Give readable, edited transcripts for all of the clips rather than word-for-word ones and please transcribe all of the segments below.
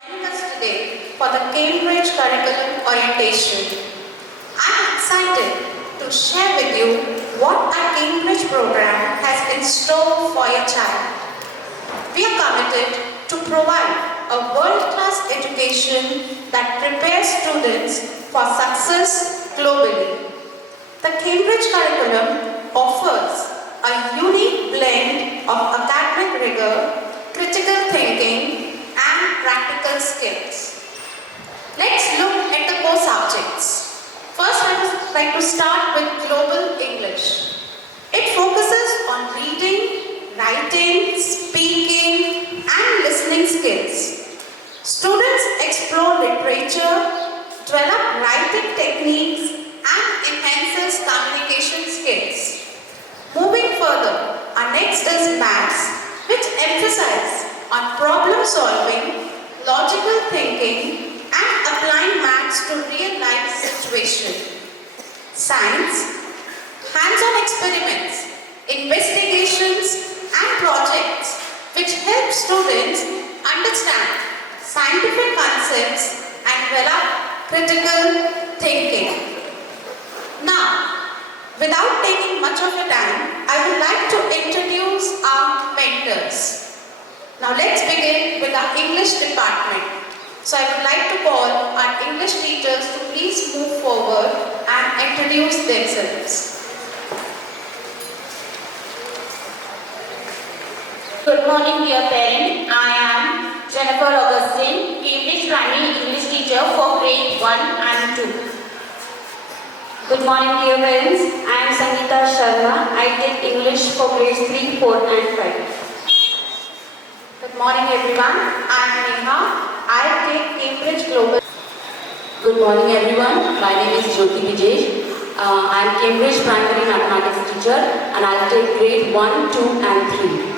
Joining us today for the Cambridge Curriculum Orientation. I'm excited to share with you what our Cambridge program has in store for your child. We are committed to provide a world-class education that prepares students for success globally. The Cambridge curriculum offers a unique blend of academic rigor, critical thinking, and practical skills. Let's look at the core subjects. First, I would like to start with Global English. It focuses on reading, writing, speaking, and listening skills. Students explore literature, develop writing techniques, and enhances communication skills. Moving further, our next is Maths, which emphasizes on problem solving, logical thinking, and applying maths to real-life situations. Science, hands-on experiments, investigations, and projects which help students understand scientific concepts and develop critical thinking. Now, without taking much of your time, I would like to introduce our mentors. Now let's begin with our English department. So I would like to call our English teachers to please move forward and introduce themselves. Good morning, dear parents. I am Jennifer Augustine, Cambridge Primary English teacher for grade 1 and 2. Good morning, dear parents. I am Sangeeta Sharma. I take English for grades 3, 4 and 5. Good morning everyone. I am Neha. I take Cambridge Global. Good morning everyone. My name is Jyoti Vijesh. I am Cambridge Primary Mathematics teacher and I will take grade 1, 2 and 3.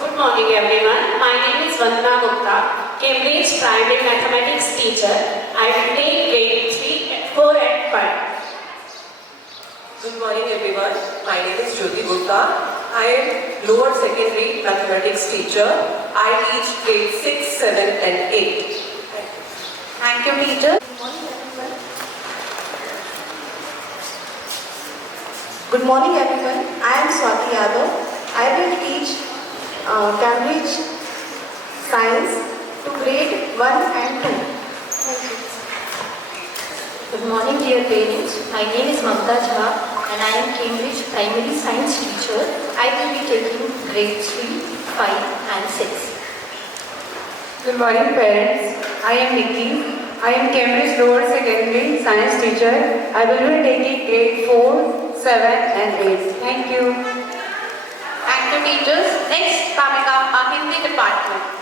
Good morning, everyone. My name is Vandana Gupta, Cambridge Primary Mathematics teacher. I will take grade 3, 4 and 5. Good morning everyone. My name is Jyoti Gupta. I am lower secondary mathematics teacher. I teach grade 6, 7 and 8. Thank you, teacher. Good morning everyone. I am Swati Yadav. I will teach Cambridge Science to grade 1 and 2. Thank you. Good morning, dear parents. My name is Mamta Jha and I am Cambridge Primary Science teacher. I will be taking grade 3, 5 and 6. Good morning parents. I am Nikki. I am Cambridge Lower Secondary Science teacher. I will be taking grade 4, 7 and 8. Thank you. Thank you, teachers. Next, coming up, our Hindi department.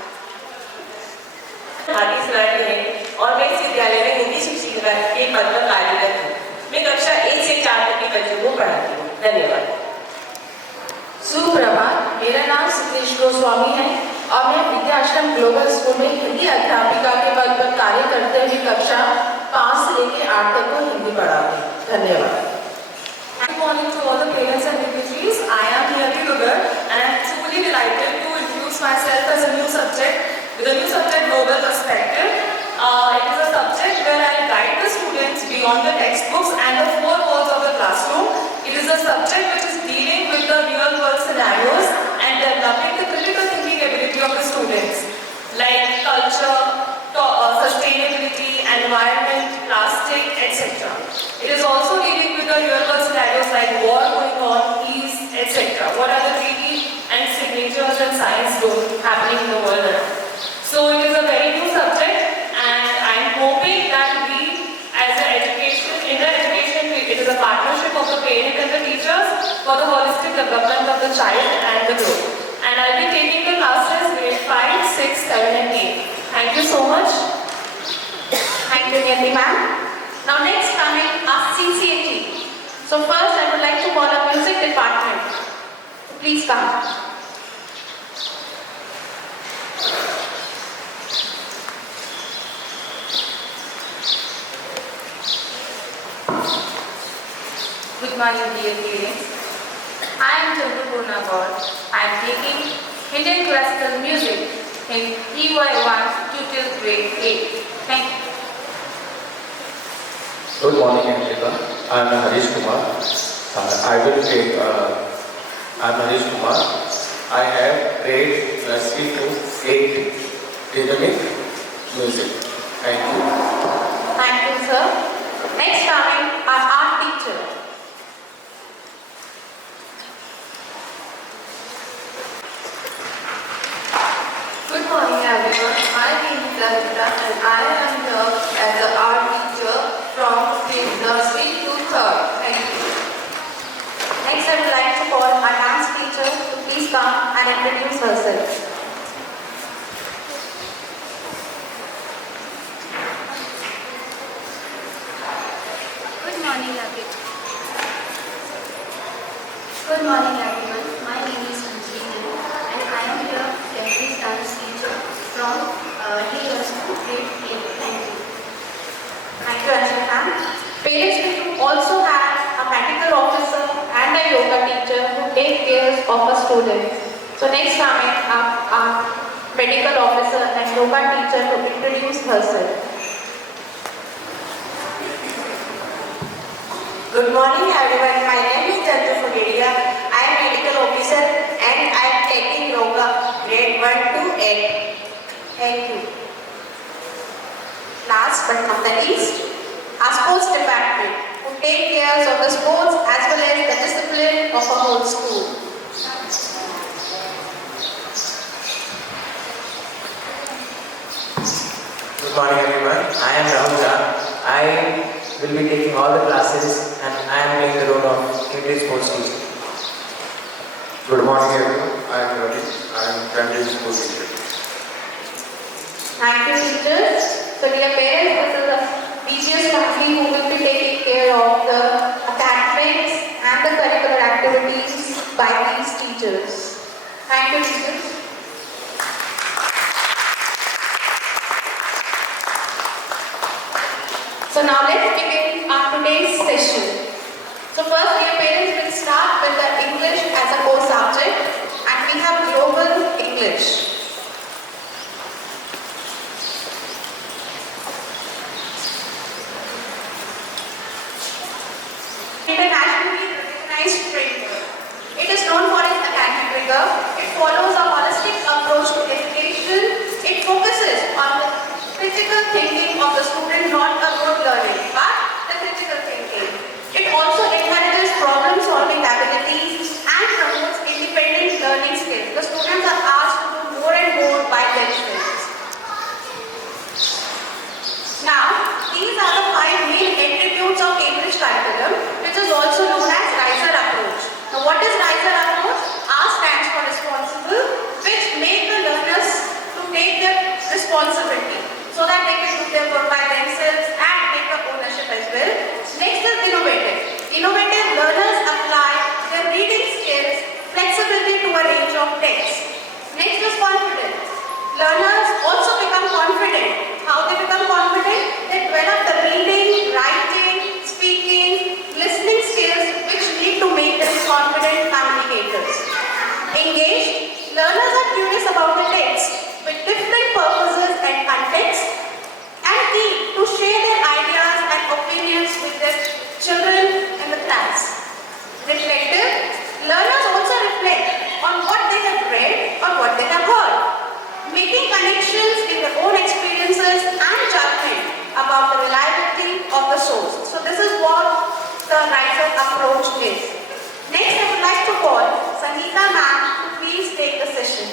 हार्दिक स्वागत है और मैं इस विद्यालय में हिंदी शिक्षिका के पद पर कार्यरत हूँ। मैं कक्षा 1 से 4 तक के बच्चों को पढ़ाती हूँ। धन्यवाद। सुप्रभात, मेरा नाम सतीश गोस्वामी है और मैं विद्याश्रम ग्लोबल स्कूल में हिंदी अध्यापिका के पद पर कार्य करते हुए कक्षा 5 से लेकर 8 तक को हिंदी पढ़ाती हूँ। धन्यवाद। Good morning to all the parents and dignitaries. I am Niyati Dugar and I am truly delighted to introduce myself as a new subject with a new subject, Global Perspective. It is a subject where I guide the students beyond the textbooks and the four walls of the classroom. It is a subject which is dealing with the real world scenarios and developing the critical thinking ability of the students like culture, sustainability, environment, plastic, etc. It is also dealing with the real world scenarios like war going on, peace, etc. What are the treaties and signatures and science happening in the world around. So it is a very new subject and I am hoping that we as an education, in the education, it is a partnership of the parents and the teachers for the holistic development of the child and the group. And I will be taking the classes grade 5, 6, 7 and 8. Thank you so much. Thank you, Niyati ma'am. Now next coming our CCAT. So first I would like to call our music department. Please come. Good morning, dear parents. I am Chandru Purnagor. I am taking Indian classical music. in EY1 to till grade 8. Thank you. Good morning, everyone. I am Harish Kumar. I am Harish Kumar. I have grade nursery to 8 rhythmic music. Thank you. Thank you, sir. Next coming, our art teacher. Good morning everyone. My name is Lavita and I am here as an art teacher from grade nursery to 3rd. Thank you. Next, I would like to call our dance teacher to please come and introduce herself. Good morning, Good morning, everyone. My name is Anjali and I am here Cambridge dance teacher from Hill School, grade 8. Thank you. Thank you, Anjali ma'am. Parents, we also have a medical officer and a yoga teacher who take care of a student. So next coming up, our medical officer and yoga teacher to introduce herself. Good morning everyone, my name is Chandu Fugedia. I am medical officer and I am taking yoga grade 1 to 8. Thank you. Last but not the least, our sports department who take care of the sports as well as the discipline of a whole school. Good morning everyone, I am Rahul Jha. I will be taking all the classes and I am playing the role of English sports teacher. Good morning, everyone. I am Ravi. I am primary school teacher. Thank you, teachers. So dear parents, this is the BGS family who will be taking care of the academics and the curricular activities by these teachers. Thank you, teachers. So now let's begin our today's session. So first, dear parents, we'll start with the English as a core subject, and we have global English. Internationally recognized framework. It is known for its academic rigor. It follows a holistic approach to education. It focuses on the critical thinking of the student, not a rote learning, but the critical thinking. It also encourages problem-solving abilities and promotes independent learning skills. The students are asked to do more and more by themselves. Now, these are the 5 main attributes of Cambridge curriculum, which is also known as RISER approach. Now, what is RISER approach? R stands for responsible, which make the learners to take their responsibility so that they can do their work by themselves and take the ownership as well. Next is innovative. Innovative learners apply their reading skills, flexibility to a range of texts. Next is confidence. Learners also become confident. How they become confident? They develop the reading, writing, speaking, listening skills which need to make them confident communicators. Engaged. Learners are curious about the text with different purposes and contexts and keen to share their ideas and opinions with their children in the class. Reflective. Learners also reflect on what they have read or what they have heard, making connections in their own experiences and judgment about the reliability of the source. So this is what the RISER approach is. Next, I would like to call Sangeeta ma'am to please take the session.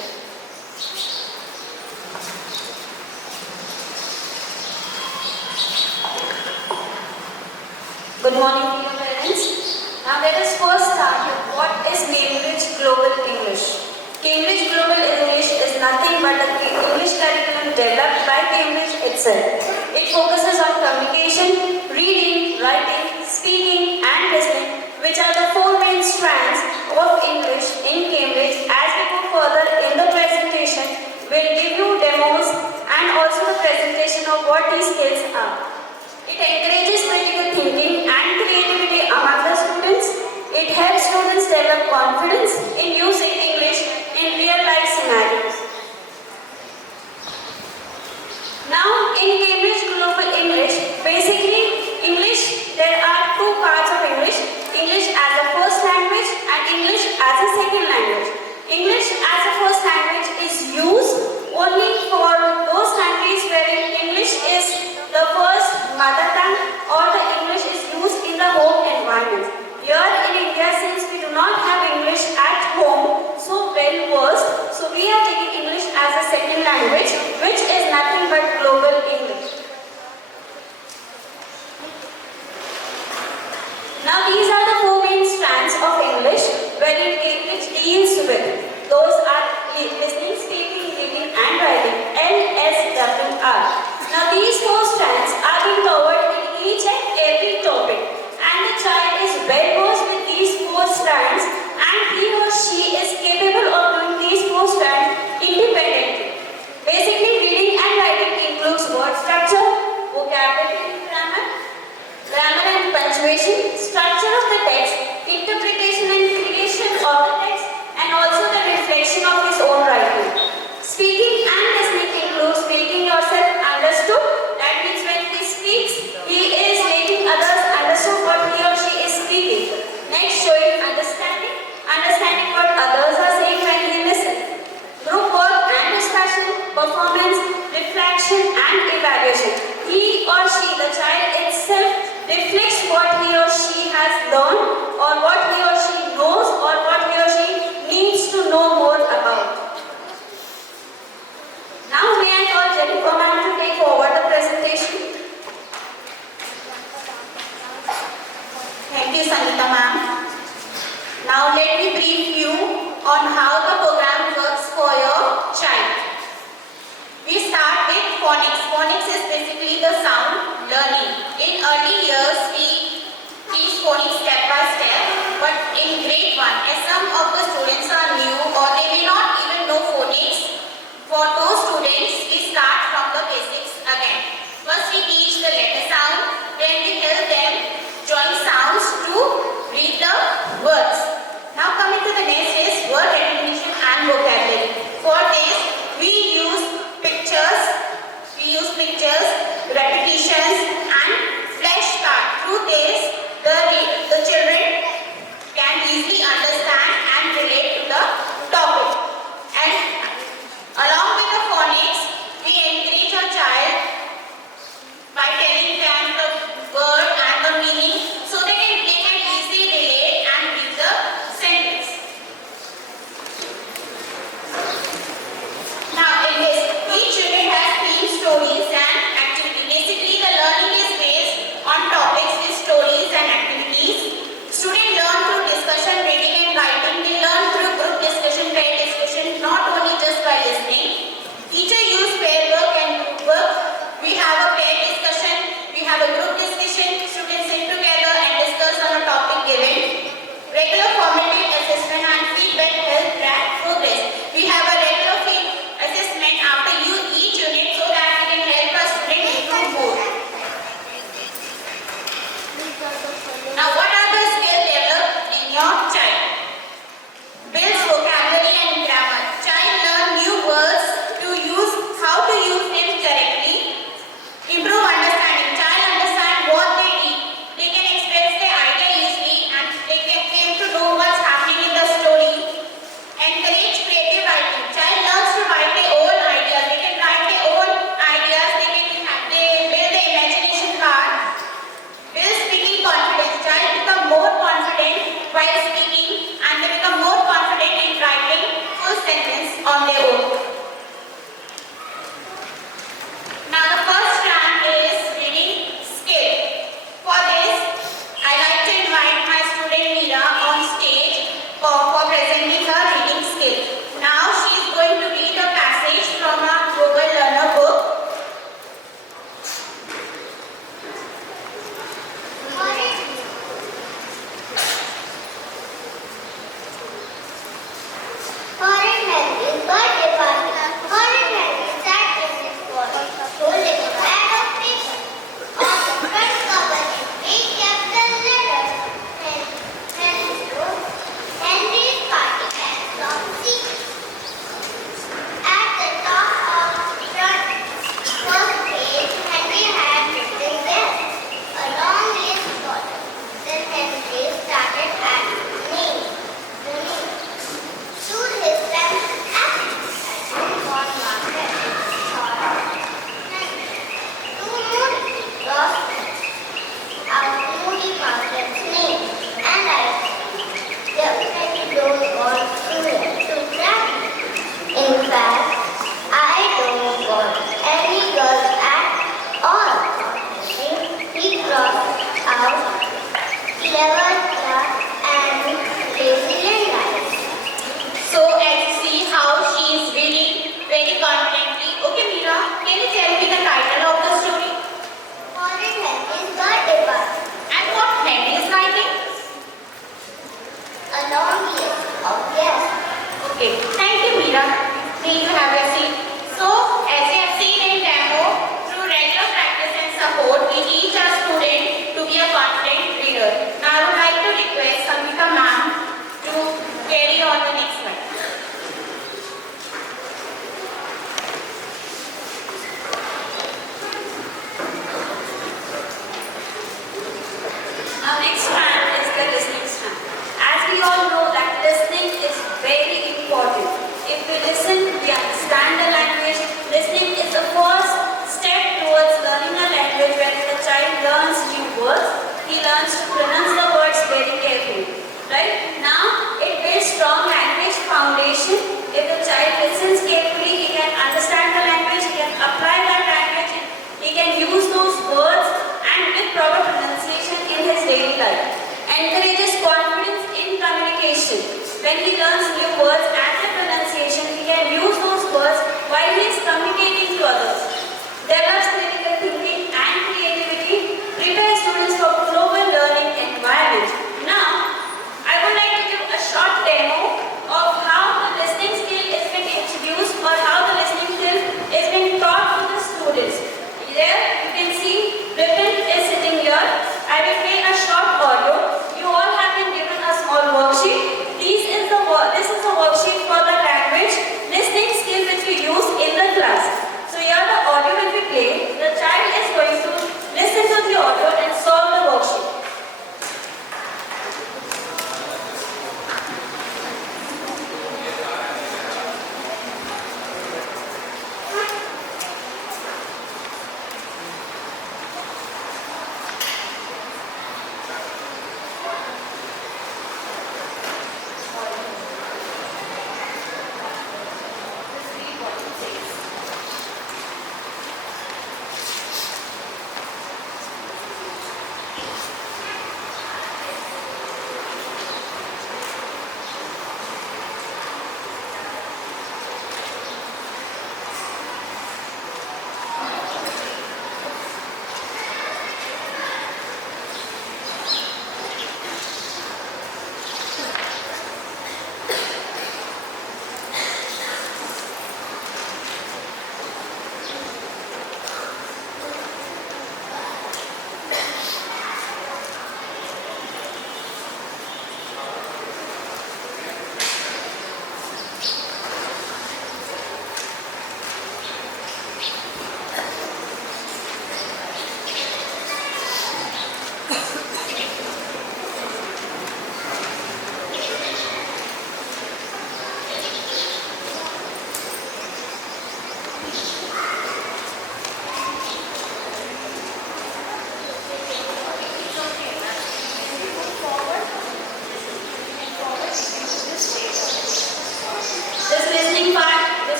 Good morning, dear parents. Now let us first start with what is Cambridge Global English. Cambridge Global English is nothing but the English curriculum developed by Cambridge itself. It focuses on communication, reading, writing, speaking and listening, which are the 4 main strands of English in Cambridge. As we go further in the presentation, we'll give you demos and also the presentation of what these skills are. It encourages critical thinking and creativity among the students. It helps students develop confidence in using English in real-life scenarios. in Cambridge Global English, basically English, there are two parts of English. English as a first language and English as a second language. English as a first language is used only for those countries wherein English is the first mother tongue or the English is used in the home environment. Here in India, since we do not have English at home so well versed, so we are taking English as a second language, which is nothing but global English. Now these are the four main strands of English wherein Cambridge deals with. Those are listening, speaking, reading and writing, LSWR. Now these four strands are being covered in each and every topic, and the child is well versed with these four strands and he or she is capable of doing these four strands independently. Basically, reading and writing includes word structure, vocabulary and grammar and punctuation, structure of the text, interpretation and creation of the text, and also the reflection of his own writing. Speaking and listening includes making yourself understood. That means when he speaks, he is making others understand what he or she is speaking. Next, showing understanding what others are saying when he listens. Group work and discussion, performance, reflection and evaluation. He or she, the child itself, reflects what he or she has learned or what he or she knows or what he or she needs to know more about. Now may I call Jennifer ma'am to take forward the presentation. Thank you, Sangeeta ma'am. Now let me brief you on how the program works for your child. We start with phonics. Phonics is basically the sound learning. In early years, we teach phonics step by step, but in grade 1, as some of the students are new or they may not even know phonics, for those students, we start from the basics again. First, we teach the letter sound, then we help them join sounds to read the words. Now coming to the next is word recognition and vocabulary. For this, we use pictures, repetitions and flashcards. Through this, the children can easily understand and relate to the topic. And along with the phonics, we encourage our child by telling them the word and the meaning so that they can easily relate and read the sentence. Now in this, each unit has theme, stories and activities. Basically, the learning is based on topics with stories and activities. Students learn through discussion, reading and writing. They learn through group discussion, pair discussion, not only just by listening. Teacher use pair work and group work. We have a pair discussion, we have a group discussion. Students sit together and discuss on a topic given. Regular formative assessment and feedback help track progress. We have a regular assessment after each unit so that we can help our student improve more. Now, what are the skills developed in your child? Builds vocabulary and grammar. Child learn new words to use, how to use them correctly. Improve understanding. Child understand what they need. They can express their idea easily and they came to know what's happening in the story. Encourage creative writing. Child learns to write their own ideas. They can write their own ideas. They build the imagination part. Build speaking confidence. Child become more confident while speaking and they become more confident in writing full sentence on their own. Now the first strand is reading skill. For this, I like to invite my student Meera on stage for presenting her reading skill. Now she is going to read a passage from our Global Learner book. Foreign language, bird department. long list of guests. Okay, thank you, Meera. May you have your seat. So, as you have seen in demo, through regular practice and support, we teach our student to be a confident reader. Now, I would like to request Samita ma'am to carry on the next one. Now next strand is the listening strand. As we all know that listening is very important. If we listen, we understand the language. Listening is the first step towards learning a language. When the child learns new words, he learns to pronounce the words very carefully. Right? Now it builds strong language foundation. If the child listens carefully, he can understand the language, he can apply that language, he can use those words and with proper pronunciation in his daily life. Encourages confidence in communication. When he learns new words and the pronunciation, he can use those words while he is communicating to others. Develops critical thinking and creativity. Prepares students for global learning environment. Now, I would like to give a short demo of how the listening skill is being introduced or how the listening skill is being taught to the students. There you can see Vipin is sitting here. I will play a short audio. You all have been given a small worksheet. This is a worksheet for the language listening skill which we use in the class. So here the audio will be played. The child is going to listen to the audio and solve the worksheet.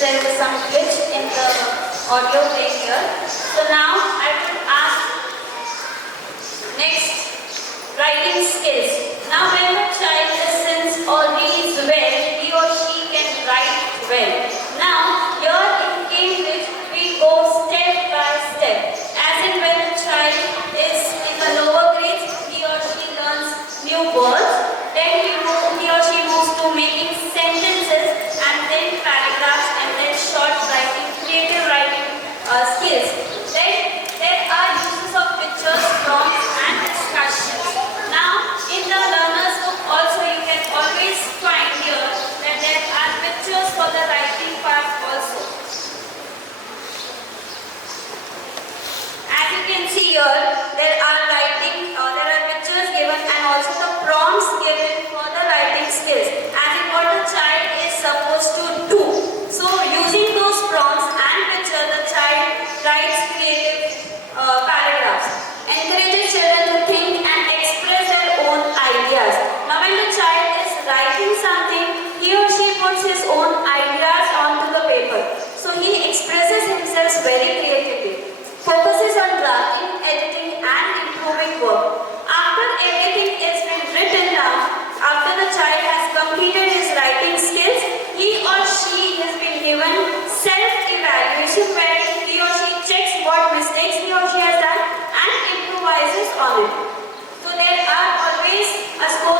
There is some glitch in the audio playing here. So now I will ask next, writing skills. Now when the child listens or reads well, he or she can write well. Now here in Cambridge we go step by step. As in when the child is in the lower grades, he or she learns new words. Then he or she moves to making sentences and then paragraphs and then short writing, creative writing skills. Then there are uses of pictures, prompts and discussions. Now in the learner's book also you can always find here that there are pictures for the writing part also. As you can see here, there are pictures given and also the prompts given for the writing skills as in what the child is supposed to do. So using those prompts and pictures, the child writes creative paragraphs. Encourages children to think and express their own ideas. Now when the child is writing something, he or she puts his own ideas onto the paper. So he expresses himself very creatively. Focuses on drafting, editing and improving work. After everything is been written down, after the child has completed his writing skills, he or she has been given self-evaluation where he or she checks what mistakes he or she has done and improvises on it. So there are always a score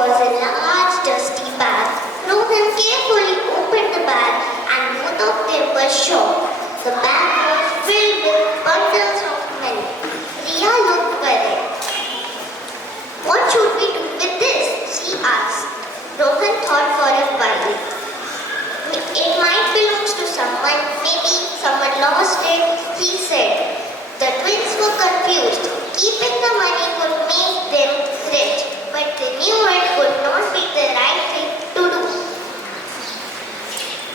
was a large dusty bag. Rohan carefully opened the bag and both of them were shocked. The bag was filled with bundles of money. Riya looked worried. What should we do with this? She asked. Rohan thought for a while. It might belong to someone, maybe someone lost it, he said. The twins were confused. Keeping the money would make them rich, but they knew it would not be the right thing to do.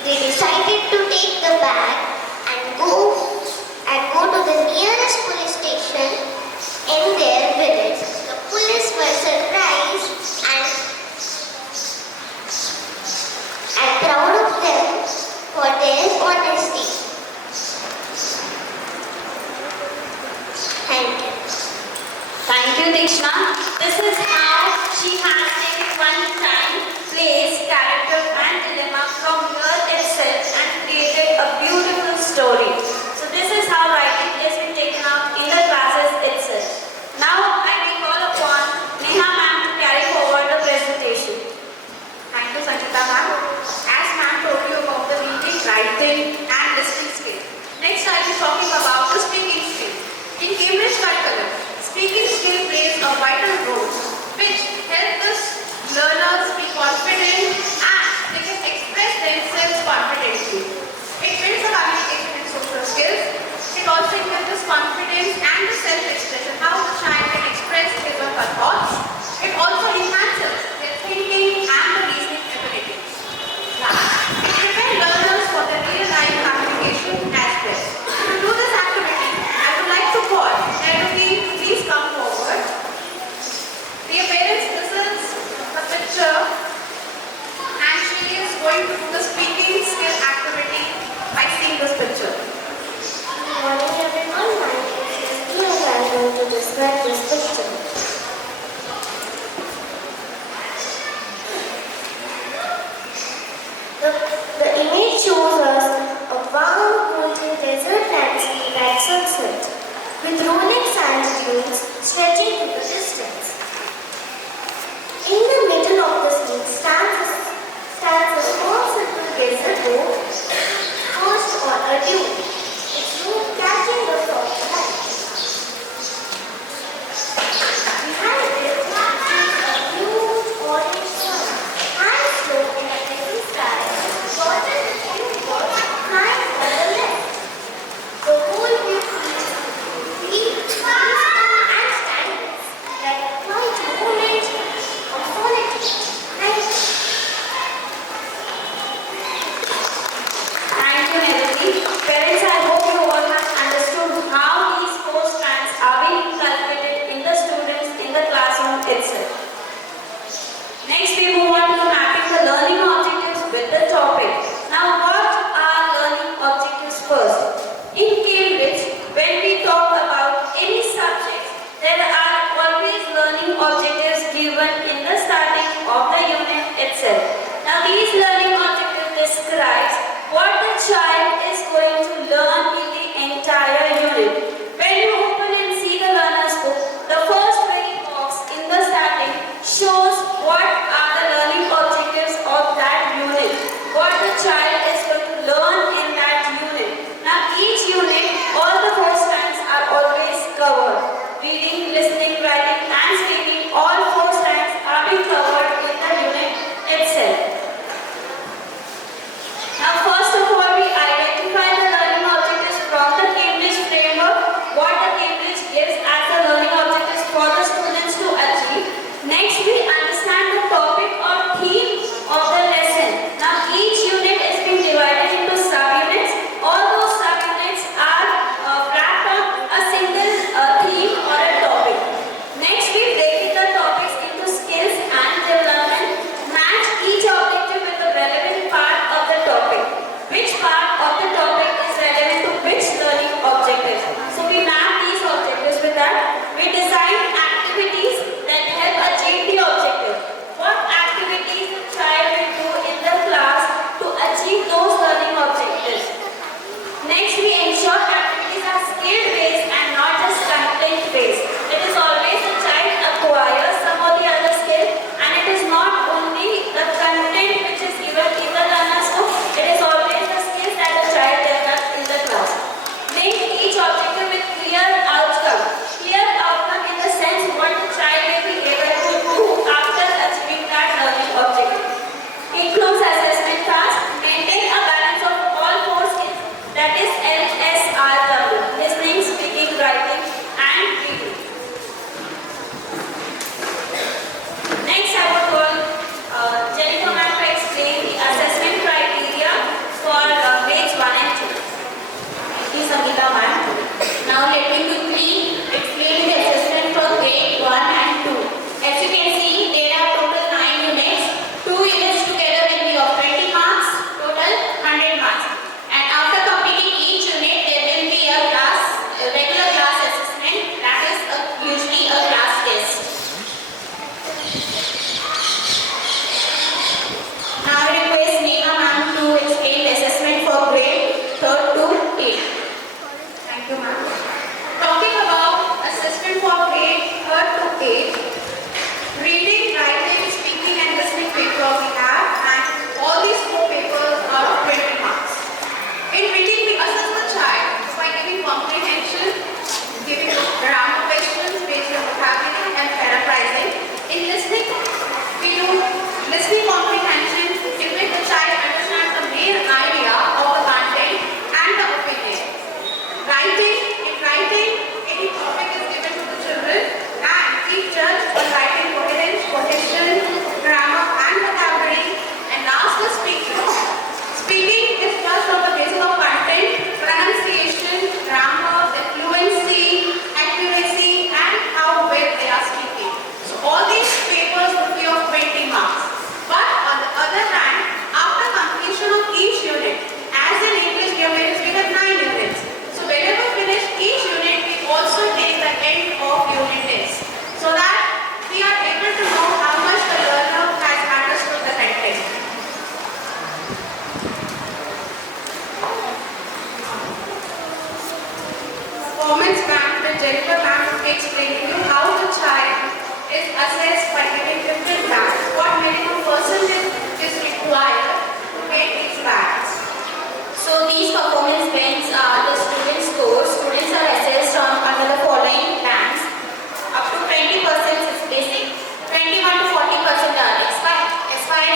They decided to take the bag and go to the nearest police station in their village. The police were surprised and proud of them for their honesty. Thank you. Thank you, Dikshna. This is how she has taken one time, place, character and dilemma from here itself and created a beautiful story. So this is how writing is being taken up in the classes itself. Now I will call upon Neha ma'am to carry forward the presentation. Thank you, Sanchita ma'am. As ma'am told you about the reading, writing and listening skill. Next I will be talking about the speaking skill. In Cambridge curriculum, speaking skill plays a vital role which helps us learners be confident and they can express themselves confidently. It builds the communication and social skills. It also gives us confidence and the self-expression, how the child can express his or her thoughts. It also enhances their thinking and the reasoning ability. Last, it prepares learners for the real-life communication as well. To do this activity, I would like to call Nairobi, please come forward. Dear parents, this is a picture and she is going to do the speaking skill activity by seeing this picture. Good morning everyone, my name is Shruti and I am going to describe this picture. The image shows us a warm, golden desert landscape at sunset, with rolling sand dunes stretching to the distance. In the middle of the scene stands a small simple desert boat perched on a dune, its roof catching the soft light. Behind it is a huge orange sun, high slope in a distant sky, dotted with few birds flying on the left. The whole view feels peaceful and standing, like a quiet moment of solitude. Thank you. Thank you, Nidhi. Parents, I hope you all have understood how these four strands are being cultivated in the students in the classroom itself. Next, we move on to mapping the learning objectives with the topic. Now, what are learning objectives first? In Cambridge, when we talk about any subject, there are always learning objectives given in the starting of the unit itself. Now, these learning objectives describes what the child is going to learn in the entire unit. When you open and see the learner's book, the first very box in the starting shows what are the learning objectives of that unit, what the child is going to learn in that unit. Now each unit, all the four strands are always covered. Reading, listening, writing and speaking, all four strands are being covered in the unit itself.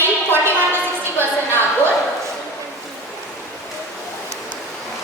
40, 41 is